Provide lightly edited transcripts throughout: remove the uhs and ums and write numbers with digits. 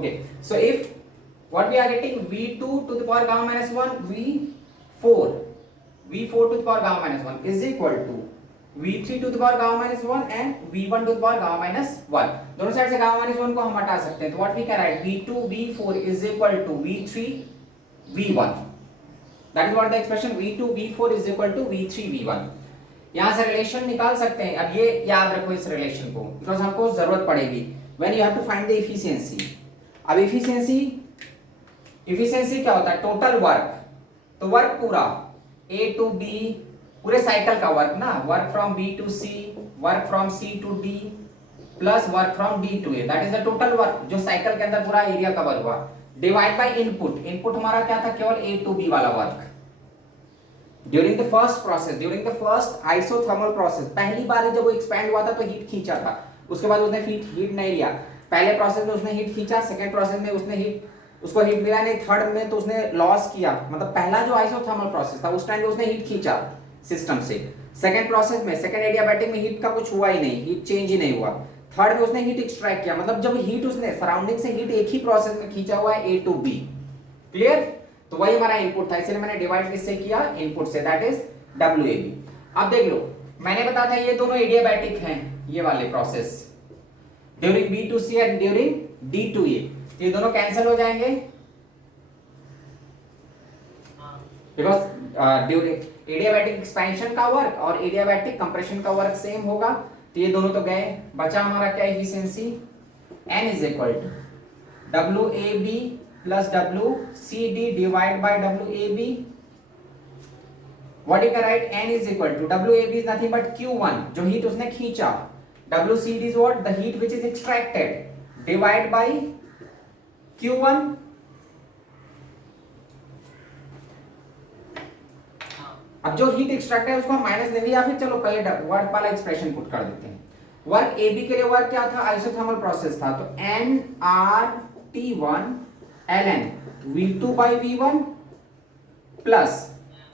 Okay, so if what we are getting v2 to the power gamma minus 1 v4 to the power gamma minus 1 is equal to v3 to the power gamma minus 1 and v1 to the power gamma minus 1. दोनों side से gamma minus 1 को हम हटा सकते हैं, तो what we can write v2 v4 is equal to v3 v1. That is what the expression v2 v4 is equal to v3 v1. यहां से रिलेशन निकाल सकते हैं. अब ये याद रखो इस रिलेशन को, बिकॉज हमको जरूरत पड़ेगी when you have to find the efficiency. अब एफिशिएंसी क्या होता है? Total work. तो वर्क पूरा ए टू बी, पूरे साइकिल का वर्क ना, work from B to C, work from C to D plus work from D to A, that is the total work जो साइकिल के अंदर पूरा एरिया कवर हुआ. Divide by input. इनपुट हमारा क्या था? केवल ए टू बी वाला work. During the first process, during the first isothermal process, पहली बार जब वो एक्सपैंड हुआ था तो हीट खींचा था, उसके बाद उसने हीट नहीं लिया. पहले प्रोसेस में उसने हीट खींचा, सेकंड प्रोसेस में उसको हीट मिला नहीं, थर्ड में तो उसने लॉस किया. मतलब पहला जो आइसोथर्मल प्रोसेस था उस टाइम पे उसने हीट खींचा सिस्टम से. सेकंड प्रोसेस में, सेकंड एडियाबैटिक में हीट का कुछ हुआ ही नहीं, हीट चेंज ही नहीं हुआ. थर्ड में उसने हीट एक्सट्रैक्ट किया. मतलब जब हीट उसने सराउंडिंग से हीट एक ही प्रोसेस में खींचा हुआ है, ए टू बी. क्लियर? तो वही हमारा इनपुट था, इसलिए मैंने डिवाइड किससे किया? इनपुट से, दैट इज WAB. अब देख लो, मैंने बताया था ये दोनों एडियाबैटिक हैं, ये वाले process during B2C and during D2A. ये दोनों कैंसिल हो जाएंगे बिकॉज ड्यूरिंग एडियाबैटिक एक्सपेंशन का वर्क और एडियाबैटिक कंप्रेशन का वर्क सेम होगा. तो ये दोनों तो गए, बचा हमारा क्या? Efficiency. N is equal to WAB plus WCD divided by WAB. What you can write? N is equal to WAB is nothing but Q1 जो हीट उसने खींचा. WCD is what? The heat which is extracted. Divide by Q1. अब जो heat extract है उसको हम minus देंगे, या फिर चलो पहले वर्क वाला एक्सप्रेशन पुट कर देते हैं. वर्क AB के लिए वर्क क्या था? आइसोथर्मल प्रोसेस था, तो nRT1 ln V2 by V1 plus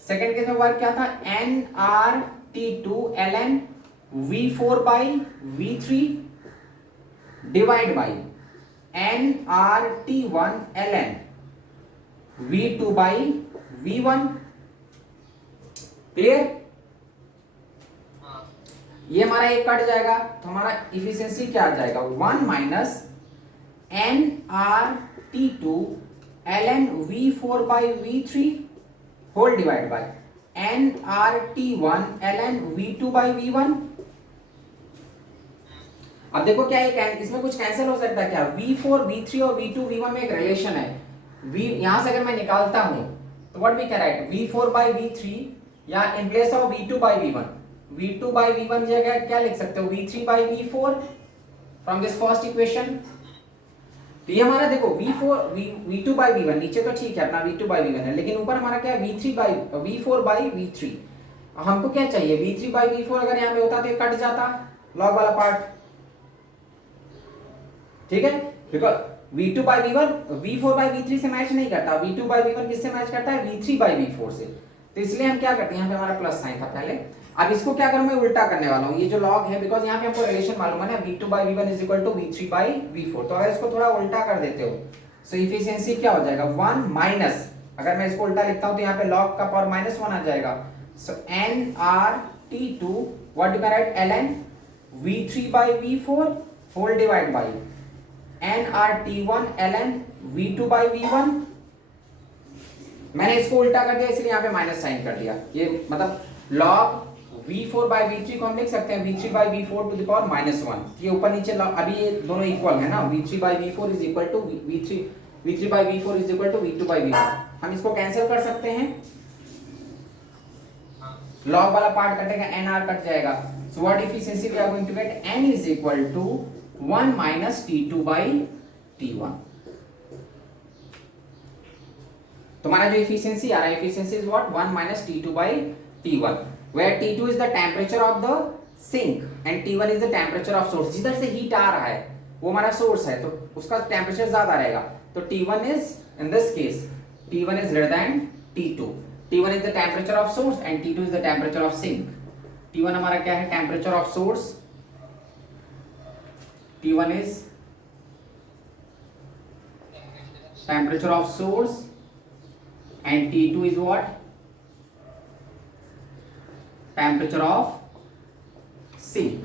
second case में वर्क क्या था? nRT2 ln V4 by V3 divide by nRT1 ln V2 by V1. Clear? ये हमारा एक कट जाएगा, तो हमारा इफिशिएंसी क्या आ जाएगा? 1 minus nRT2 ln V4 by V3 whole divide by nRT1 ln V2 by V1. अब देखो क्या है, इसमें कुछ कैंसिल हो सकता है क्या? V4 V3 और V2 V1 में एक रिलेशन है. यहां से अगर मैं निकालता हूं तो what we can write? V4 by V3 या इन place of V2 by V1 जगह क्या लिख सकते हो? V3 by V4 from this first equation. तो ये हमारा देखो V2 by V1 नीचे तो ठीक है अपना V2 by V1 है, लेकिन ऊपर हमारा क्या है? V4 by V3. हमको क्या चाहिए? V3 by V4 अगर यहाँ पे होता तो ये कट जाता लॉग वाला पार्ट. ठीक है, because V2 by V1 V4 by V3 से मैच नहीं करता. V2 by V1 किससे मैच करता है? V3 by V4 से. तो इसलिए हम क्या करते हैं, यहाँ पे हमारा प्लस साइन था पहले. अब इसको क्या करूं, मैं उल्टा करने वाला हूं. ये जो लॉग है, बिकॉज यहाँ पे हमको रिलेशन मालूम है ना, V2 by V1 is equal to V3 by V4. तो अगर इसको थोड़ा उल्टा कर देते हो सो इफिशिएंसी क्या हो जाएगा? 1 माइनस, अगर मैं इसको उल्टा लिखता हूं तो यहाँ पे लॉग का पावर -1 आ जाएगा. So nRT2 what you can write? ln V3 by V4 whole divide by nRT1 ln V2 by V1. मैंने इसको उल्टा कर दिया इसलिए यहाँ पे माइनस साइन कर दिया. ये मतलब log V4 by V3 को हम लिख सकते हैं V3 by V4 to the power -1. ये ऊपर नीचे अभी ये दोनों इक्वल है ना. V3 by V4 is equal to V3 by V4 is equal to V2 by V1. हम इसको कैंसिल कर सकते हैं, log वाला पार्ट कटेगा, nr कट जाएगा. So what efficiency we are going to get? N is equal to 1 minus T2 by T1. तुम्हारा जो efficiency आ रहा है, efficiency is what? 1 minus T2 by T1. Where T2 is the temperature of the sink and T1 is the temperature of source. जिधर से heat आ रहा है वो हमारा सोर्स है, तो उसका टेम्परेचर ज्यादा रहेगा. तो T1 is in this case T1 is greater than T2. T1 is the temperature of source and T2 is the temperature of sink. T1 हमारा क्या है? Temperature of source. T1 is temperature of source, and T2 is what? Temperature of sink.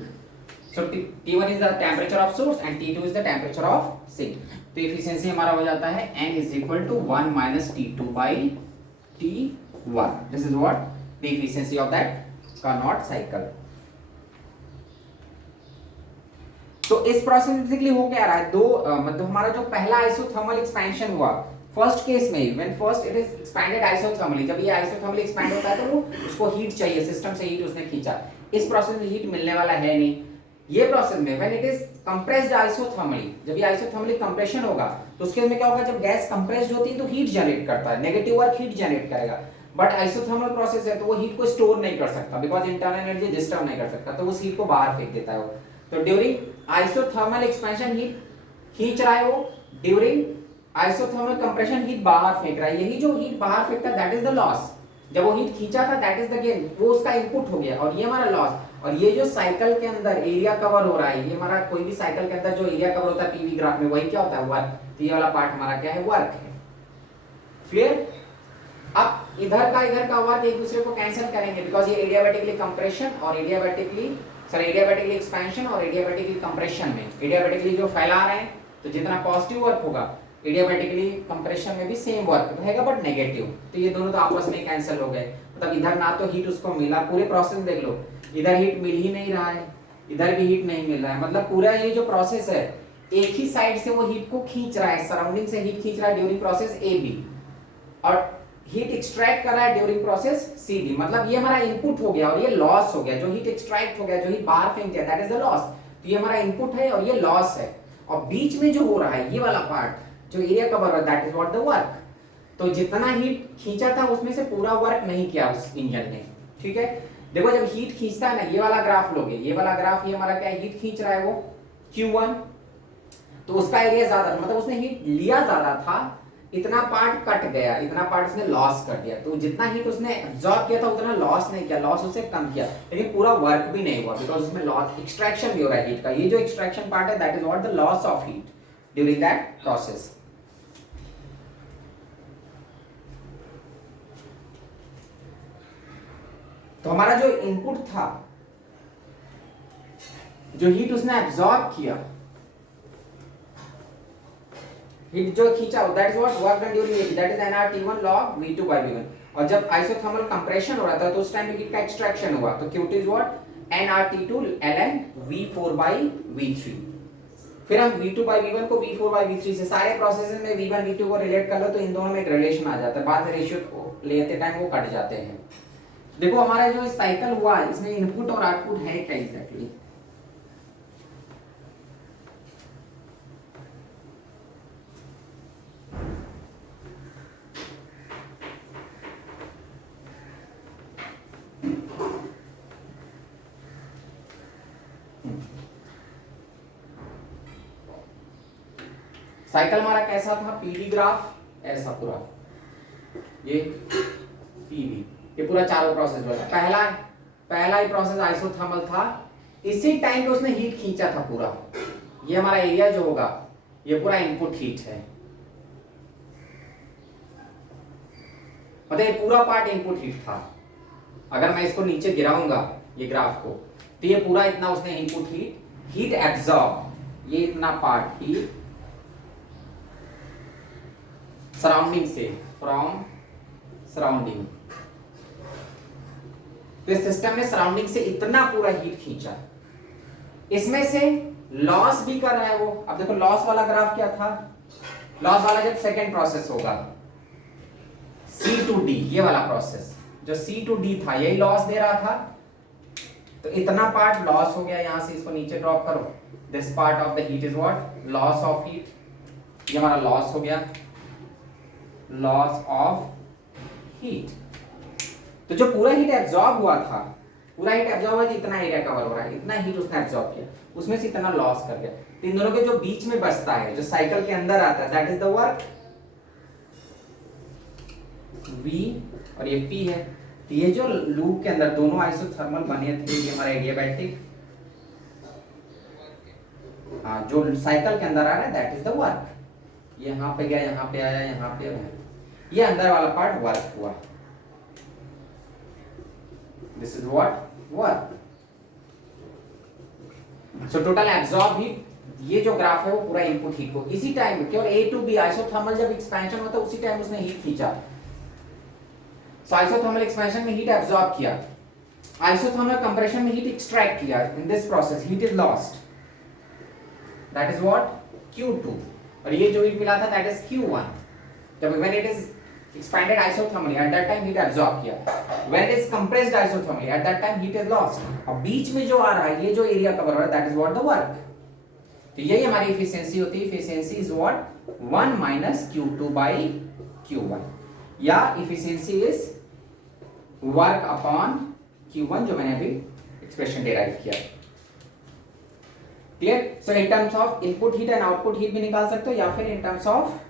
So T1 is the temperature of source and T2 is the temperature of sink. तो efficiency हमारा हो जाता है N is equal to 1 minus T2 by T1. This is what the efficiency of that Carnot cycle. तो इस process में basically हो क्या रहा है, मतलब हमारा जो पहला आइसोथर्मल एक्सपेंशन हुआ फर्स्ट केस में, when first it is expanded isothermally, जब ये आइसोथर्मली एक्सपैंड होता है तो वो उसको हीट चाहिए, सिस्टम से हीट उसने खींचा। इस प्रोसेस में हीट मिलने वाला है नहीं। ये प्रोसेस में when it is compressed isothermally, जब ये आइसोथर्मली कंप्रेशन होगा तो उसके में क्या होगा, जब गैस कंप्रेस्ड होती है तो हीट जनरेट करता है, नेगेटिव वर्क हीट जनरेट करेगा। बट आइसोथर्मल प्रोसेस है तो वो हीट को स्टोर नहीं कर सकता, बिकॉज इंटरनल एनर्जी डिस्टर्ब नहीं कर सकता, तो उस हीट को बाहर फेंक देता है वो। तो ड्यूरिंग आइसोथर्मल एक्सपेंशन हीट खींच रहा है वो, ड्यूरिंग आइसोथर्मल कंप्रेशन हीट बाहर फेंक रहा है। यही जो हीट बाहर फेंकता है दैट इज द लॉस। जब वो हीट खींचा था दैट इज द गेन, वो उसका इनपुट हो गया और ये हमारा लॉस। और ये जो साइकिल के अंदर एरिया कवर हो रहा है, ये हमारा कोई भी साइकिल के अंदर जो एरिया कवर होता है पीवी ग्राफ में, वही क्या होता है, वर्क। तो ये वाला पार्ट हमारा क्या है, वर्क है। क्लियर? अब इधर का वर्क एक दूसरे को कैंसिल करेंगे, बिकॉज ये एडियाबैटिकली कंप्रेशन और एडियाबैटिकली एक्सपेंशन और एडियाबैटिकली कंप्रेशन में, एडियाबैटिकली जो फैला रहे हैं तो जितना पॉजिटिव वर्क होगा एडियाबैटिकली कंप्रेशन में भी सेम वर्क रहेगा बट नेगेटिव। तो ये दोनों तो आपस में कैंसिल हो गए, मतलब इधर ना तो हीट उसको मिला, पूरे प्रोसेस में देख लो इधर हीट मिल ही नहीं रहा है, इधर भी हीट नहीं मिल रहा है, मतलब पूरा ये जो प्रोसेस है एक ही साइड से वो हीट को खींच रहा है, सराउंडिंग से हीट खींच रहा है ड्यूरिंग प्रोसेस ए बी, और हीट एक्सट्रैक्ट कर रहा है ड्यूरिंग प्रोसेस सी डी। मतलब ये हमारा इनपुट हो गया और ये लॉस हो गया, जो हीट एक्सट्रैक्ट हो गया, जो हीट बाहर फेंक दिया दैट इज द लॉस। तो ये हमारा इनपुट है और ये लॉस है, और बीच में जो हो रहा है ये वाला पार्ट जो एरिया कवर हो रहा है that is what the work. तो जितना हीट खींचा था उसमें से पूरा वर्क नहीं किया उस इंजन ने, ठीक है। देखो जब हीट खींचता है ना, ये वाला ग्राफ लोगे, ये वाला ग्राफ, ये हमारा क्या है, हीट खींच रहा है वो Q1, तो उसका एरिया ज्यादा था, मतलब उसने हीट लिया ज्यादा था, इतना पार्ट कट गया, इतना पार्ट उसने लॉस कर दिया। तो जितना हीट उसने एब्जॉर्ब किया था उतना लॉस नहीं किया, लॉस उससे कम किया, लेकिन पूरा वर्क भी नहीं हुआ बिकॉज उसमें लॉस एक्सट्रैक्शन भी हो रहा है हीट का। ये जो एक्सट्रैक्शन पार्ट है that is what the loss of heat during that process. तो हमारा जो इनपुट था, जो हीट उसने एब्जॉर्ब किया, हीट जो खींचा that is what work done during heat, that is nRT1 log V2 by V1। और जब आइसोथर्मल कंप्रेशन हो रहा था तो उस टाइम हीट का एक्सट्रैक्शन हुआ, तो Q2 is what nRT2 ln V4 by V3। फिर हम V2 by V1 को V4 by V3 से, सारे प्रोसेसेस में V1 V2 को रिलेट कर लो तो इन दोनों में एक रिलेशन आ जाता है, बाद में रेशियो लेते टाइम वो कट जाते हैं। देखो हमारा जो साइकिल हुआ इसमें इनपुट और आउटपुट है क्या एग्जैक्टली, साइकिल हमारा कैसा था, पीवी ग्राफ ऐसा पूरा, ये पीवी, ये पूरा चारों प्रोसेस बना। पहला ही प्रोसेस आइसोथर्मल था, इसी टाइम पे उसने हीट खींचा था पूरा। ये हमारा एरिया जो होगा ये पूरा इनपुट हीट है, मतलब ये पूरा पार्ट इनपुट हीट था। अगर मैं इसको नीचे गिराऊंगा ये ग्राफ को, तो ये पूरा इतना उसने इनपुट हीट एब्जॉर्ब, ये इतना पार्ट हीट सराउंडिंग से, फ्रॉम सराउंडिंग, तो इस सिस्टम ने सराउंडिंग से इतना पूरा हीट खींचा, इसमें से लॉस भी कर रहा है वो। अब देखो लॉस वाला ग्राफ क्या था, लॉस वाला जब सेकेंड प्रोसेस होगा C to D, ये वाला प्रोसेस जो C to D था यही लॉस दे रहा था, तो इतना पार्ट लॉस हो गया, यहां से इसको नीचे ड्रॉप करो, this part of the heat is what loss of heat, ये हमारा लॉस हो गया, लॉस ऑफ हीट। तो जो पूरा हीट एब्जॉर्ब हुआ था, पूरा हीट एब्जॉर्ब हुआ, इतना एरिया कवर हो रहा है, इतना हीट उसने एब्जॉर्ब किया, उसमें से इतना लॉस कर गया। तो इन दोनों के जो बीच में बचता है, जो साइकिल के अंदर आता है that is the work V, और ये P है। तो ये जो लूप के अंदर दोनों आइसोथर्मल बने थे, ये हमारा एडियाबैटिक, जो साइकिल के अंदर आ रहा है दैट इज द वर्क, यहाँ पे गया, यहाँ पे आया, यहाँ पे आया, ये अंदर वाला पार्ट वर्क हुआ। This is what work. So total absorb heat, ये जो ग्राफ है वो पूरा इनपुट हीट को इसी टाइम केवल ए टू बी आइसोथर्मल जब एक्सपेंशन होता है उसी टाइम उसने हीट खींचा। सो आइसोथर्मल एक्सपेंशन में हीट एब्जॉर्ब किया, आइसोथर्मल कंप्रेशन में हीट एक्सट्रैक्ट किया। In this process heat is lost, that is what Q2। और ये जो हीट मिला था दैट इज Q1। जब when it is expanded isothermally at that time heat absorb किया, when it is compressed isothermally at that time heat is lost। अब बीच में जो आ रहा है, ये जो एरिया कवर हो रहा है that is what the work। तो यही हमारी efficiency होती है। efficiency is what 1 minus Q2 by Q1, या efficiency is work upon Q1 जो मैंने अभी एक्सप्रेशन डिराइव किया। Clear? So in terms of input heat and output heat भी निकाल सकते हो, या फिर in terms of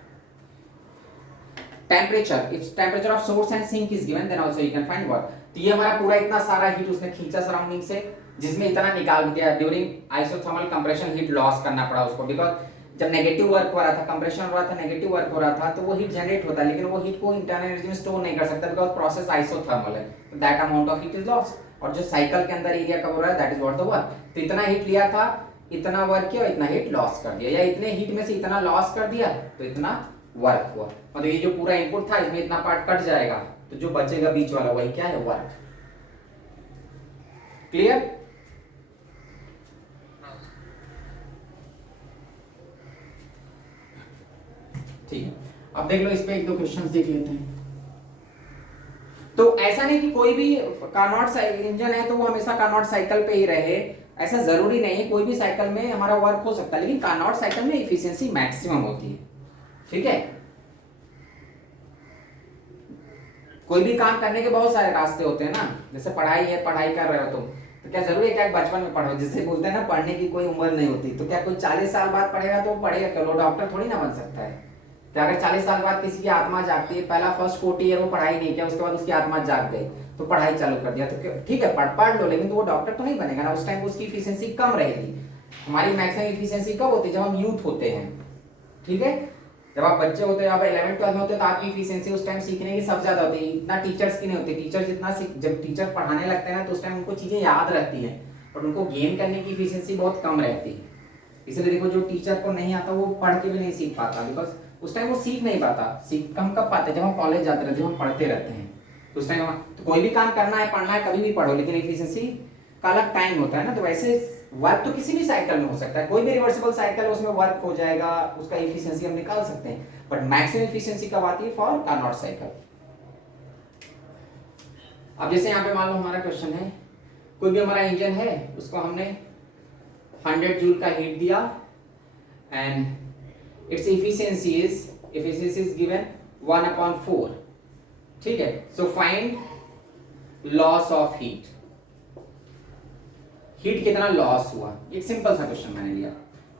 temperature, if temperature of source and sink is given then also you can find work. तो ये हमारा पूरा इतना सारा हीट उसने खींचा सराउंडिंग से, जिसमें इतना निकाल दिया। During isothermal compression heat loss करना पड़ा उसको, बिकॉज जब नेगेटिव वर्क हो रहा था, कंप्रेशन हो रहा था, नेगेटिव वर्क हो रहा था, तो वो हीट जनरेट होता है, लेकिन वो हीट को इंटरनल एनर्जी में स्टोर नहीं कर सकता बिकॉज प्रोसेस आइसोथर्मल है। That amount of heat is lost. और जो साइकिल के अंदर एरिया कवर हो रहा है that is what the work. तो इतना हीट लिया था, इतना वर्क किया, इतना हीट लॉस कर दिया, या इतने हीट में से इतना लॉस कर दिया तो इतना वर्क हुआ। मतलब ये जो पूरा इनपुट था इसमें इतना पार्ट कट जाएगा, तो जो बचेगा बीच वाला वही क्या है वर्क। क्लियर? ठीक है, अब देख लो इस पे एक दो क्वेश्चंस देख लेते हैं। तो ऐसा नहीं कि कोई भी कार्नोट इंजन है तो वो हमेशा कार्नोट साइकिल पे ही रहे, ऐसा जरूरी नहीं है। कोई भी साइकिल में हमारा वर्क हो सकता है, लेकिन कार्नोट साइकिल में एफिशिएंसी मैक्सिमम होती है। ठीक है, कोई भी काम करने के बहुत सारे रास्ते होते हैं ना, जैसे पढ़ाई है, पढ़ाई कर रहे हो तुम, तो क्या जरूरी है क्या बचपन में पढ़ो? जिससे बोलते हैं ना पढ़ने की कोई उम्र नहीं होती, तो क्या कोई 40 साल बाद पढ़ेगा तो पढ़ेगा, चलो डॉक्टर थोड़ी ना बन सकता है। क्या अगर 40 साल बाद किसी की आत्मा जागती है, पहला फर्स्ट 40 ईयर वो पढ़ाई नहीं किया, उसके बाद उसकी आत्मा जाग गई तो पढ़ाई चालू कर दिया, तो ठीक है पढ़ लो, लेकिन तो वो डॉक्टर तो नहीं बनेगा ना, उस टाइम उसकी इफिशियंसी कम रहेगी। हमारी मैक्सिमम इफिशियंसी कब होती है? जब हम यूथ होते हैं। ठीक है, जब आप बच्चे होते हैं, आप 11 12 में होते हैं, तो आपकी इफिशियंसी उस टाइम सीखने की सबसे ज्यादा होती है। इतना टीचर्स की नहीं होती। टीचर जितना जब टीचर पढ़ाने लगते हैं ना तो उस टाइम उनको चीजें याद रहती हैं, बट उनको गेन करने की इफिशियंसी बहुत कम रहती है। इसलिए देखो जो टीचर को नहीं आता वो पढ़ के भी नहीं सीख पाता, बिकॉज उस टाइम वो सीख नहीं पाता। सीख हम कब पाते? जब हम कॉलेज जाते रहते हैं, हम पढ़ते रहते हैं, उस टाइम तो कोई भी काम करना है, पढ़ना है, कभी भी पढ़ो, लेकिन एफिशिएंसी का अलग टाइम होता है ना। तो वैसे वर्क तो किसी भी साइकिल में हो सकता है, कोई भी रिवर्सिबल साइकिल है उसमें वर्क हो जाएगा, उसका एफिशिएंसी हम निकाल सकते हैं, बट मैक्सिमम एफिशिएंसी कब आती है? For Carnot cycle. अब जैसे यहाँ पे मान लो हमारा क्वेश्चन है, कोई भी हमारा इंजन है, उसको हमने 100 जूल का हीट दिया and it's efficiency is given 1/4। ठीक है, so find loss of heat. Heat कितना लॉस हुआ? एक सिंपल सा क्वेश्चन मैंने लिया।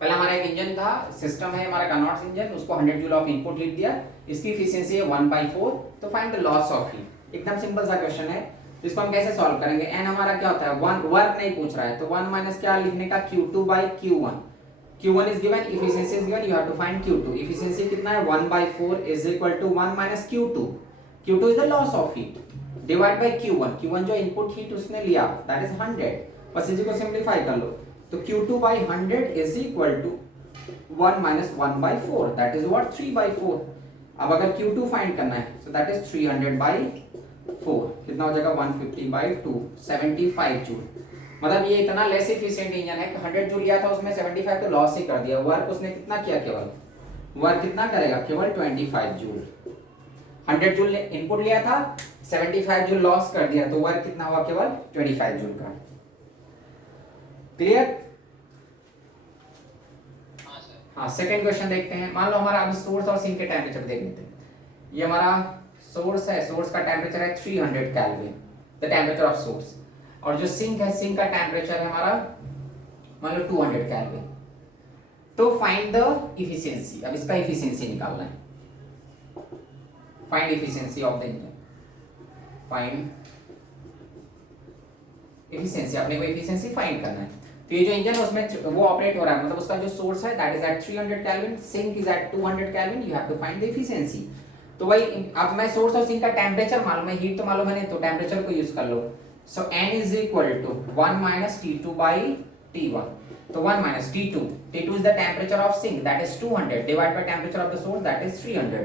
पहला हमारा एक इंजन था, सिस्टम है हमारा कार्नोट इंजन, उसको 100 जूल ऑफ इनपुट हीट दिया, इसकी एफिशिएंसी है 1/4, तो find the loss of heat. एकदम सिंपल सा क्वेश्चन है, तो इसको हम कैसे सॉल्व करेंगे? एन हमारा क्या होता है? 1 वर्क नहीं पूछ रहा है, तो 1 माइनस क्या लिखने का? Q2 by Q1। Q1 is given, efficiency is given, you have to find Q2। efficiency कितना है? 1/4 is equal to 1 minus Q2। Q2 is the loss of heat divide by Q1। Q1 जो input heat उसने लिया that is 100, बस इसी को simplify कर लो, तो Q2 by 100 is equal to 1 minus 1/4, that is what? 3/4। अब अगर Q2 फाइंड करना है, so that is 300/4, कितना हो जाएगा? 150/2, 75 जूल। मतलब ये इतना लेस एफिशिएंट इंजन है, 100 जूल लिया था उसमें 75 तो लॉस ही कर दिया। वर्क उसने कितना किया? केवल वर्क कितना करेगा? केवल 25 जूल। 100 जूल इनपुट लिया था, 75 जूल लॉस कर दिया, तो वर्क कितना हुआ? केवल 25 जूल का। क्लियर? हाँ, सेकंड क्वेश्चन देखते हैं। मान लो हमारा अभी सोर्स और सिंक के टेम्परेचर देख लेते हैं। ये हमारा सोर्स है, सोर्स का टेम्परेचर है 300 kelvin, the temperature of source. और जो सिंक है, सिंक का टेम्परेचर है हमारा मान लो 200 केल्विन। तो फाइंड द इफिशियंसी। अब इसका इफिशियंसी निकालना है। Find efficiency of the engine. Find efficiency, अपने को इफिशियंसी फाइंड करना है। तो ये जो इंजन है उसमें वो ऑपरेट हो रहा है, मतलब उसका जो सोर्स है that is at 300 kelvin, sink is at 200 kelvin, you have to find the efficiency. तो वही अब मैं सोर्स और सिंक का टेम्परेचर मालूम है, हीट तो मालूम है नहीं, तो टेम्परेचर को यूज कर लो। So n is equal to 1 minus T2 by T1। तो 1 minus T2, T2 is the temperature of sink that is 200 divided by temperature of the source that is 300।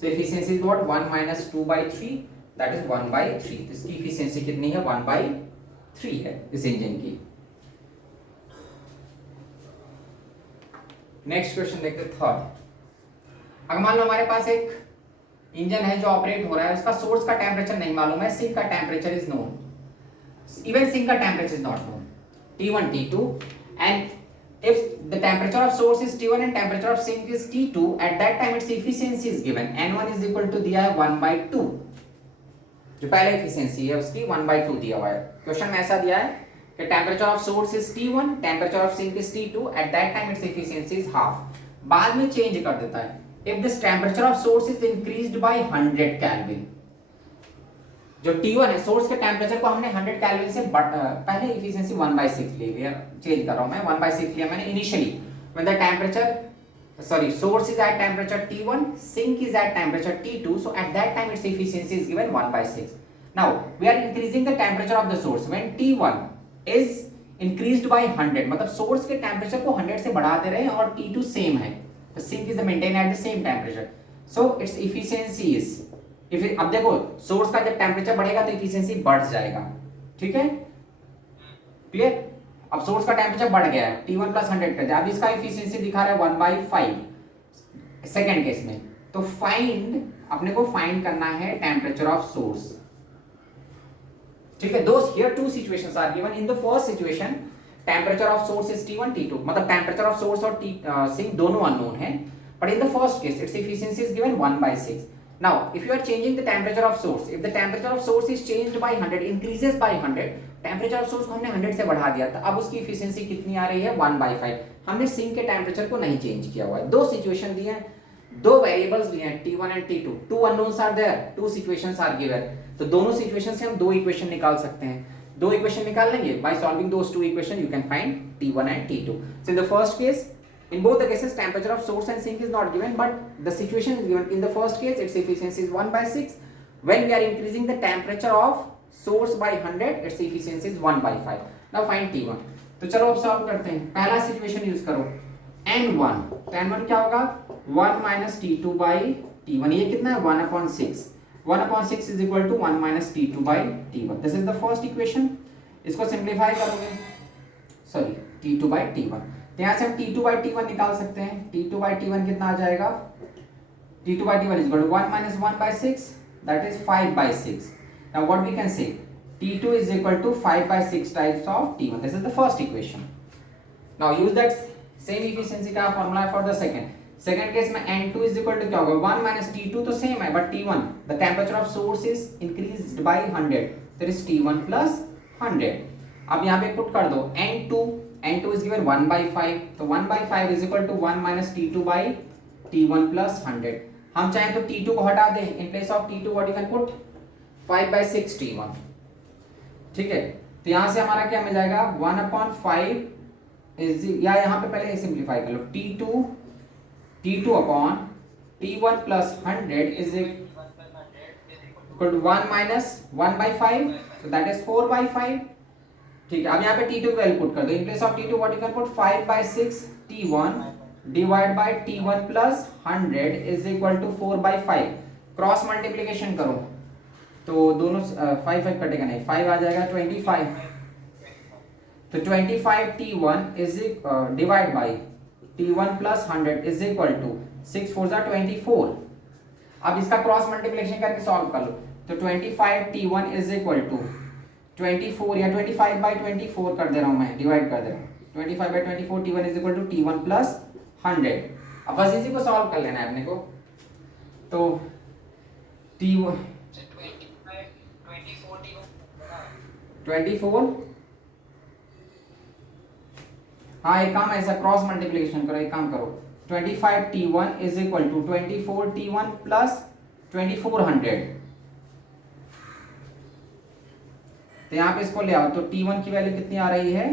So efficiency is what 1 minus 2 by 3 that is 1 by 3। तो इसकी efficiency कितनी है 1 by 3 है इस engine की। Next question देखते third. अगर मान लो हमारे पास एक इंजन है जो ऑपरेट हो रहा है, उसका सोर्स का टेम्परेचर नहीं मालूम है, सिंक का temperature is known, even sink का temperature is not known, T1 T2, and if the temperature of source is T1 and temperature of sink is T2, at that time its efficiency is given N1 is equal to दिया है 1 by 2। जो पहले efficiency है उसकी 1 by 2 दिया हुआ है। Question में ऐसा दिया है कि temperature of source is T1, temperature of sink is T2, at that time its efficiency is half। बाद में चेंज कर देता है, if this temperature of source is increased by 100 Kelvin, जो T1 है सोर्स के टेम्परेचर को हमने 100 केल्विन से पहले एफिशिएंसी 1/6 ले लिया, चेंज कर रहा हूं मैं, 1/6 लिया मैंने initially when the temperature sorry source is at temperature T1, sink is at temperature T2, so at that time its efficiency is given 1/6। Now we are increasing the temperature of the source when T1 is increased by 100, मतलब source के temperature को 100 से बढ़ा दे रहे हैं और T2 same है, the sink is maintain at the same temperature, so its efficiency is, अब देखो सोर्स का जब टेम्परेचर बढ़ेगा तो एफिशिएंसी बढ़ जाएगा, ठीक है क्लियर। अब सोर्स का टेम्परेचर बढ़ गया है, T1 प्लस 100 कर दिया, अब इसका एफिशिएंसी दिखा रहा है 1/5 सेकंड केस में। तो फाइंड, अपने को फाइंड करना है टेम्परेचर ऑफ सोर्स, ठीक है। दो here two situations are given. In the first situation temperature of source is T1 T2, मतलब टेम्परेचर ऑफ सोर्स और सिंक दोनों अननोन है, but in the first case its efficiency is given 1/6। Now, if you are changing the temperature of source, if the temperature of source is changed by 100, increases by 100, temperature of source को हमने 100 से बढ़ा दिया, तो अब उसकी efficiency कितनी आ रही है 1/5। हमने सिंक के टेम्परेचर को नहीं चेंज किया हुआ है। दो सिचुएशन दिए हैं, दो वेरिएबल्स दिए हैं T1 and T2, two unknowns are there, two situations are given. तो दोनों सिचुएशन से हम दो इक्वेशन निकाल सकते हैं। दो इक्वेशन निकाल लेंगे, by solving those two equation you can find T1 and T2। So in the first case, in both the cases temperature of source and sink is not given, but the situation is given। in the first case its efficiency is 1/6, when we are increasing the temperature of source by 100 its efficiency is 1/5। now find T1। तो चलो अब solve करते हैं। पहला situation use करो N1, तो N1 क्या होगा 1 minus T2 by T1, ये कितना है 1/6, 1/6 is equal to 1 minus T2 by T1। this is the first equation। इसको सिंप्लीफाई करोगे, सॉरी T2 by T1, तो यहाँ से हम T2 by T1 निकाल सकते हैं। T2 by T1 कितना आ जाएगा, T2 by T1 is equal to 1 minus 1/6, that is 5/6। now what we can say, T2 is equal to 5/6 types of T1। this is the first equation। now use that same efficiency का formula for the second case में N2 is equal to क्या होगा 1 minus T2 तो same है, but T1 the temperature of source is increased by 100, that is T1 plus 100। अब यहाँ पे put कर दो N2 is given 1/5, तो 1/5 is equal to 1 minus T2 by T1 plus 100। हम चाहें तो T2 को हटा दें, in place of T2 what you can put 5/6 T1, ठीक है। तो यहाँ से हमारा क्या मिल जाएगा 1/5 is, या यहाँ पे पहले सिंप्लीफाई कर लो, T2 upon T1 plus 100 is equal to 1 minus 1/5, so that is 4/5, ठीक है। अब यहाँ पे T2 की वैल्यू पुट कर दो, in place of T2 what you can put 5/6 T1 divide by T1 plus 100 is equal to 4/5। Cross multiplication करो तो दोनों 5 कटेगा नहीं, 5 आ जाएगा 25, तो 25 T1 is divide by T1 plus 100 is equal to 6 4 24। अब इसका क्रॉस मल्टीप्लिकेशन करके सॉल्व कर लो, तो 25 T1 इज इक्वल टू 24 या 25/24 कर दे रहा हूं मैं, डिवाइड कर दे रहा हूं, 25/24 T1 is equal to T1 plus 100। अब बस इसी को सॉल्व कर लेना है अपने को। तो T1 24, हाँ एक काम ऐसा क्रॉस मल्टीप्लिकेशन करो, एक काम करो 25 T1 is equal to 24 T1 plus 2400, तो यहाँ पे इसको ले आओ, तो T1 की वैल्यू कितनी आ रही है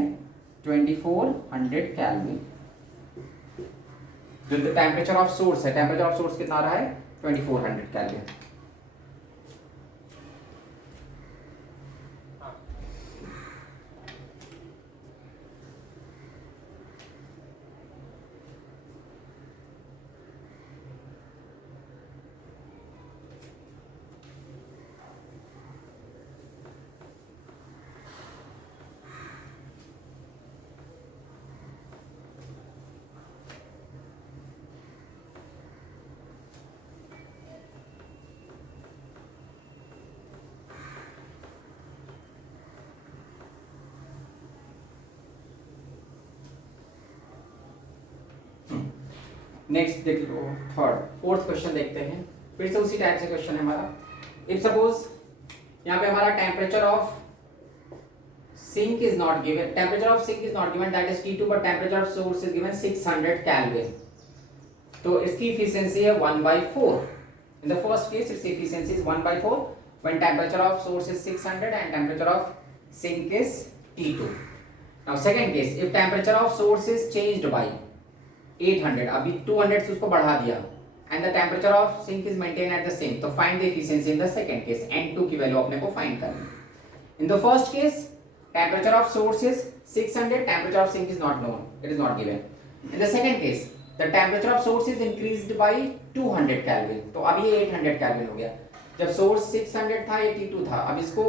2400 केल्विन। जो टेम्परेचर ऑफ सोर्स है, टेम्परेचर ऑफ सोर्स कितना आ रहा है 2400 केल्विन। नेक्स्ट देख लो, फोर्थ क्वेश्चन देखते हैं, फिर से उसी टाइप से क्वेश्चन है हमारा। इफ सपोज यहाँ पे हमारा temperature of sink is not given, temperature of sink is not given that is T2, but temperature of source is given 600 kelvin. तो इसकी इफिशियंसी है 1/4। In the first case its efficiency is 1/4 when temperature of source is 600 and temperature of sink is T2। Now second case, if temperature of source is changed by 800, अभी 200 से उसको बढ़ा दिया, and the temperature of sink is maintain at the same, तो find the efficiency in the second case. N2 की value अपने को find करनी है। In the first case temperature of source is 600, temperature of sink is not known, it is not given. In the second case the temperature of source is increased by 200 kelvin, तो अब ये 800 kelvin हो गया। जब source 600 था, ये T2 था, अब इसको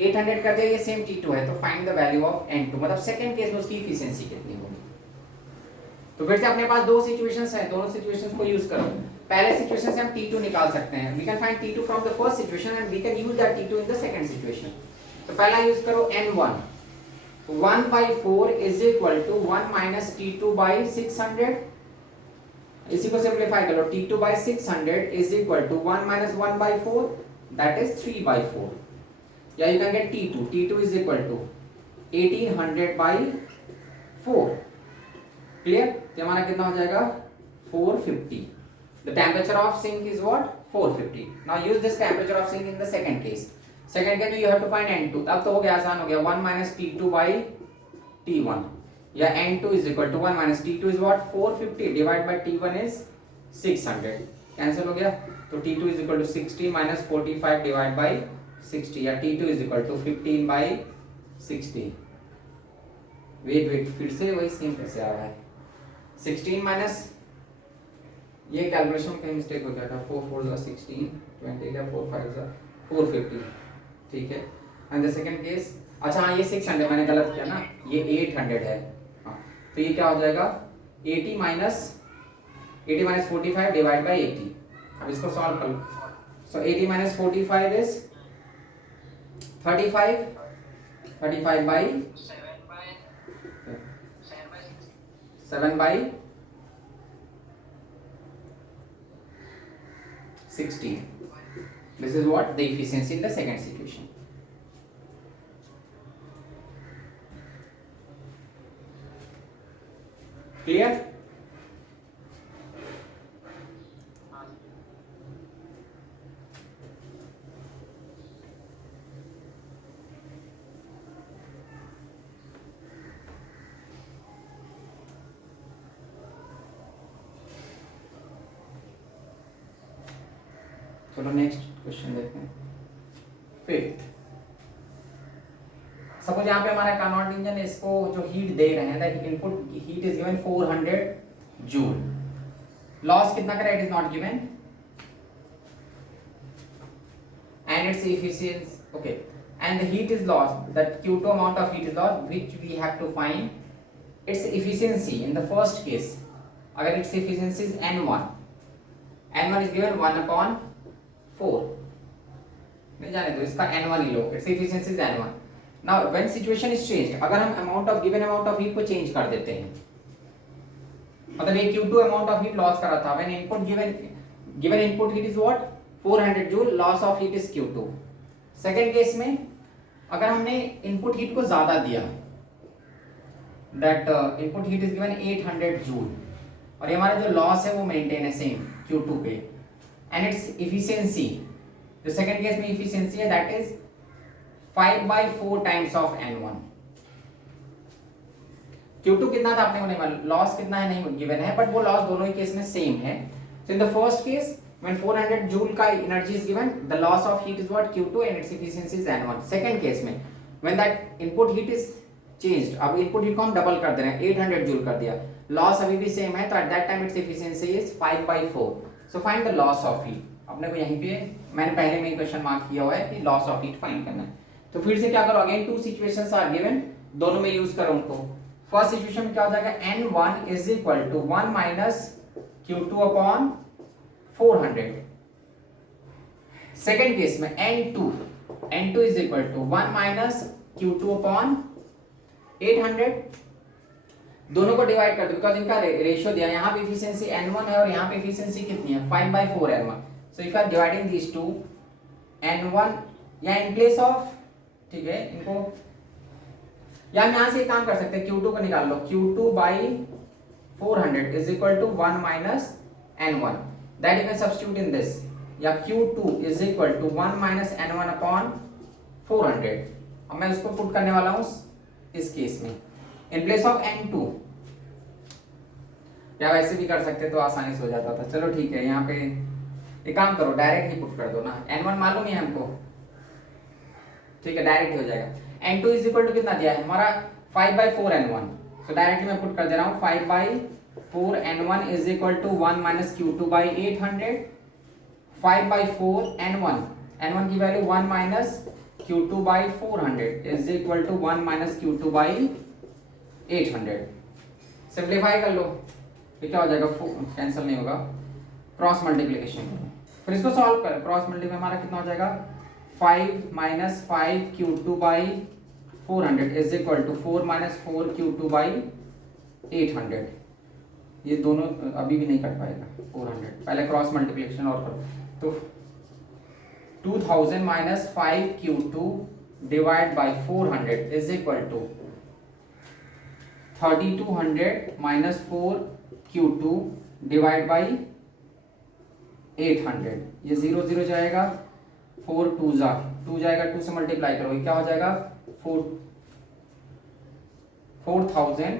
800 कर दिया, ये सेम T2 है, तो find the value of N2, मतलब सेकंड केस में उसकी एफिशिएंसी कितनी होगी। तो फिर से अपने पास दो सिचुएशंस हैं, दोनों सिचुएशंस को यूज करो। पहले सिचुएशन से हम T2 निकाल सकते हैं, we can find T2 from the first situation and we can use that T2 in the second situation. तो पहला यूज करो N1, 1/4 is equal to 1 minus T2 by 600। इसी को सिंप्लीफाई करो, T2 by 600 is equal to 1 minus 1/4 that is 3/4, या you can get T2 is equal to 1800 by 4। Clear? तो हमारा कितना हो जाएगा 450। The temperature of sink is what 450। Now use this temperature of sink in the second case. Second case में you have to find N2, तब तो हो गया, आसान हो गया, 1 माइनस T2 बाई T1, या N2 is equal to 1 minus T2 is what 450 divide by T1 is 600, cancel हो गया, तो T2 is equal to 60 minus 45 divide by 60, या T2 is equal to 15 by 60। Wait फिर से वही सेम कैसे आ रहा है, 16 माइनस, ये कैलकुलेशन में कहीं मिस्टेक हो गया था, 4 4 जा 16, 20 या 4 5 जा 450, ठीक है। एंड द सेकंड केस, अच्छा हाँ ये 600 मैंने गलत किया ना, ये 800 है, हाँ तो ये क्या हो जाएगा 80 माइनस 45 डिवाइड बाय 80। अब इसको सॉल्व कर लो, सो 80 minus 45 is 35 by 7 by 16. This is what the efficiency in the second situation. Clear? चलो नेक्स्ट क्वेश्चन देखते हैं। फिफ्थ, सपोज यहाँ पे हमारा कार्नोट इंजन, इसको जो हीट दे रहे हैं, that input heat is given 400 joule, loss कितना करें, it is not given, and its efficiency, okay, and the heat is lost, that Q2 amount of heat is lost, which we have to find its efficiency in the first case। अगर its efficiency is N1 is given 1/4, नहीं जाने दो, इसका N1 he low, its efficiency is N1। now when situation is changed, अगर हम amount of given amount of heat को change कर देते हैं, मतलब ये Q2 amount of heat loss करा था, when input given input heat is what 400 joule, loss of heat is Q2। Second case में अगर हमने इनपुट हीट को ज्यादा दिया, that input heat is given 800 joule, और ये हमारा जो लॉस है वो मेंटेन है सेम Q2 पे, and its efficiency, the second case में efficiency है that is 5/4 times of N1। Q2 कितना था आपने को नहीं मालूम, लॉस कितना है नहीं गिवन है, बट वो लॉस दोनों ही केस में सेम है. So in the first case when 400 joule का energy is given, the loss of heat is what Q2 and its efficiency is N1. सेकंड केस में when that input heat is changed, अब input heat को हम double कर दे रहे हैं, 800 joule कर दिया, लॉस अभी भी सेम है, तो eight that time its efficiency is 5/4. So find the loss of heat. अपने को यहीं पे मैंने पहले में ही क्वेश्चन मार्क किया हुआ है कि लॉस ऑफ हीट फाइंड करना है. तो फिर से क्या करो, again two situations are given, दोनों में यूज करो उनको. फर्स्ट सिचुएशन में क्या हो जाएगा, N1 is equal to 1 minus Q2 upon 400. Second case में N2 is equal to 1 minus Q2 upon 800. दोनों को डिवाइड कर दो बिकॉज इनका रेशियो दिया, यहाँ पे एफिशिएंसी N1 है और यहाँ पे एफिशिएंसी कितनी है 5/4 N1. So if I are dividing this to, N1 या इन प्लेस ऑफ, ठीक है, इनको या हम यहाँ से एक काम कर सकते हैं, Q2 को निकाल लो, Q2/400 is equal to 1 minus N1, that you can substitute in this, या Q2 is equal to 1 minus N1 upon 400. अब मैं उसको पुट करने वाला हूँ इस केस में इन प्लेस ऑफ N2, या वैसे भी कर सकते तो आसानी से हो जाता था. चलो ठीक है, यहाँ पे एक काम करो, डायरेक्ट ही पुट कर दो ना, N1 मालूम है हमको, ठीक है, डायरेक्ट हो जाएगा. N2 इज इक्वल टू कितना दिया है हमारा 5/4 N1. सो डायरेक्टली मैं पुट कर दे रहा हूँ, 5/4 N1 is equal to 1 minus Q2/800. 5/4 N1 की value 1 minus Q2/400 is equal to 1 minus Q2/800. Simplify कर लो, तो क्या हो जाएगा, कैंसिल नहीं होगा, क्रॉस मल्टीप्लीकेशन. फिर इसको सॉल्व कर, क्रॉस मल्टीप्लाई हमारा कितना हो जाएगा, 5 minus 5 Q2/400 is equal to 4 minus 4 Q2/800. ये दोनों अभी भी नहीं कट पाएगा 400, पहले क्रॉस मल्टीप्लिकेशन और करो. तो 2000 minus 5 Q2 divide by 400 is equal to 3200 minus 4 Q2 divide by 800. ये 0 0 जाएगा, 4 2 जाएगा, 2 से मल्टीप्लाई करो, क्या हो जाएगा 4000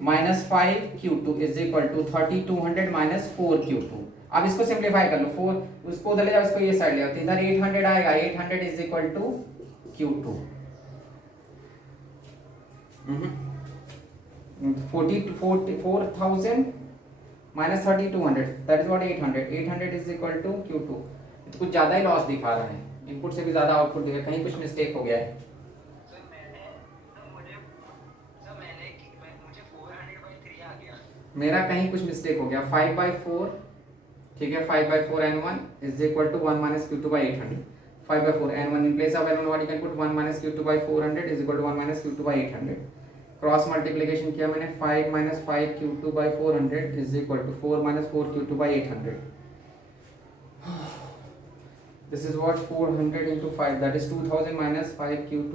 minus 5 Q2 is equal to 3200 minus 4 Q2. अब इसको सिंप्लीफाई कर लो, 4 उसको उधर ले जाओ, इसको ये साइड ले आओ, तो इधर 800 आएगा, 800 is equal to Q2. 4000 minus 3200, that is what 800 is equal to Q2. तो कुछ ज्यादा ही लॉस दिखा रहा है, इनपुट से भी ज्यादा आउटपुट दिखा, कहीं कुछ मिस्टेक हो गया है. मेरा कहीं कुछ मिस्टेक हो गया, 5/4, ठीक है, 5/4 N1 is equal to 1 minus Q2/800. 5/4 N1 in place of N1 what you can put 1 minus Q2/400 is equal to 1 minus Q2/800. Cross multiplication किया मैंने, 5 minus 5 Q2/400 is equal to 4 minus 4 Q2/800. This is what 400 into 5, that is 2000 minus 5 Q2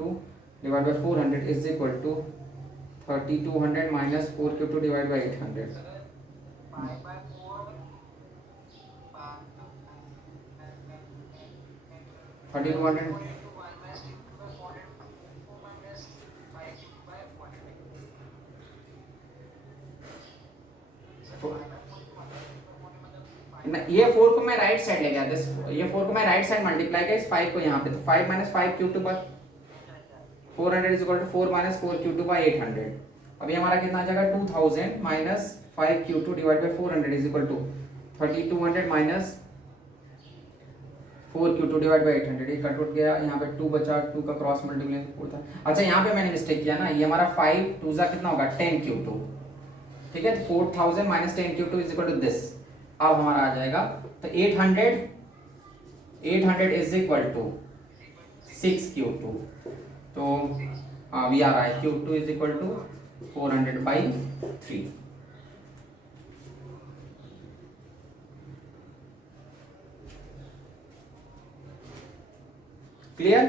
divided by 400 is equal to 3200 minus 4 Q2 divided by 800. 3200 ये 4 को मैं right side ले गया, this ये 4 को मैं राइट साइड मल्टीप्लाई किया इस 5 को यहाँ पे, तो 5 माइनस 5 Q2 पर 400 is equal to 4 minus 4 Q2 by 800. अभी हमारा कितना आ जाएगा, 2000 minus 5 Q2 divide by 400 is equal to 3200 minus 4 Q2 divide by 800. ये कट उठ गया, यहाँ पे 2 बचा, 2 का क्रॉस मल्टीप्लिकेशन 4 था. अच्छा यहाँ पे मैंने मिस्टेक किया ना, ये हमारा 5 2 कितना होगा 10 Q2, ठीक है, तो 4000 minus 10 Q2 is equal to this. अब हमारा आ जाएगा, तो 800 इज इक्वल टू 6 Q2. तो वी आ रहा है Q2 is equal to 400/3. Clear?